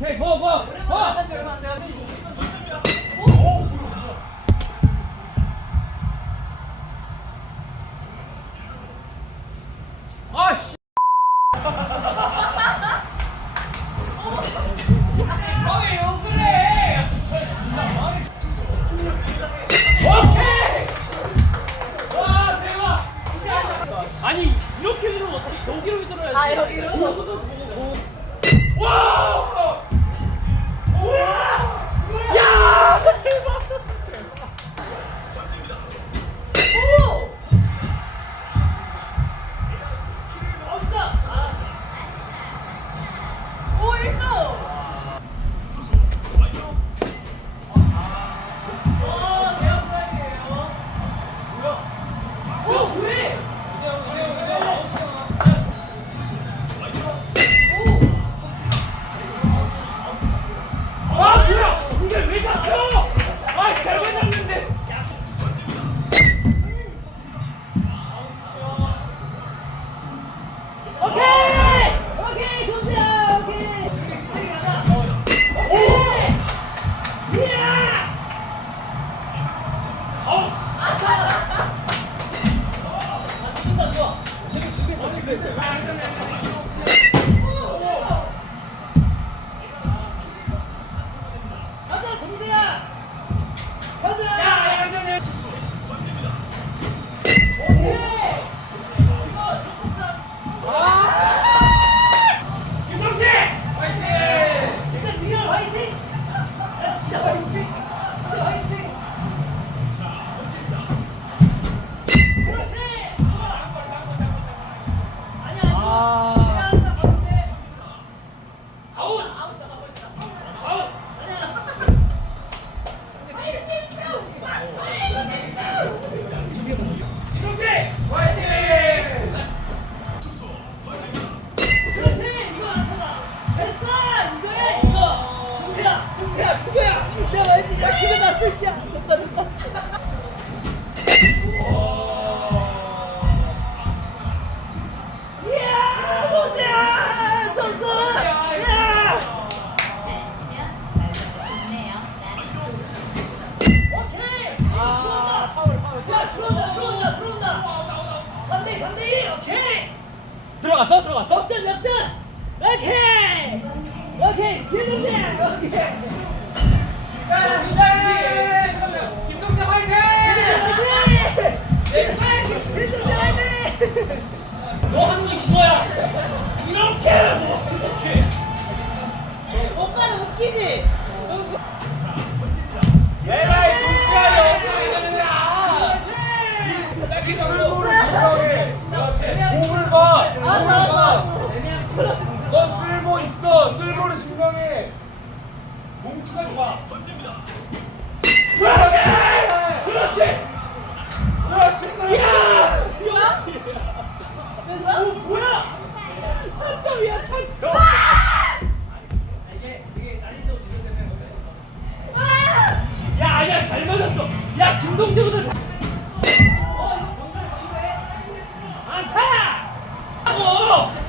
오케이 고 고. 고. 아 씨. 아왜 욕을 해? 오케이. 와 대박. 진짜 아니다. 아니 이렇게 들으면 어떻게 여기로 들어야지. 아, 여기로? 됐어! 이거야, 이거! 동시야! 동시야! 그거야! 내가 말했지! 야, 그거 나 쓸지야! 됐다, 됐다. 이야! 동시야! 점수! 이야! 잘 치면 결과가 좋네요. 오케이! 들어온다! 야, 들어온다, 들어온다, 들어온다! 3대 3대 1, 오케이! 들어갔어? 들어갔어? 역전, 역전! 오케이! 오케이! 김동재! 오케이! 김동재 화이팅! 김동재 화이팅! 너 하는 거 이거야! 이렇게! 뭐 이렇게! 오빠는 웃기지? 쓸모 있어! 쓸모를 증명해! 뭉치가 좋아 그렇지! 그렇지! 그렇지! 야! 그렇지! 됐어? 오 뭐야? 탄점이야 탄점! 이게, 이게 난이도 지금 되면 야 아니야 잘 맞았어! 야 김동재보다 잘... 어? 안타! 하고!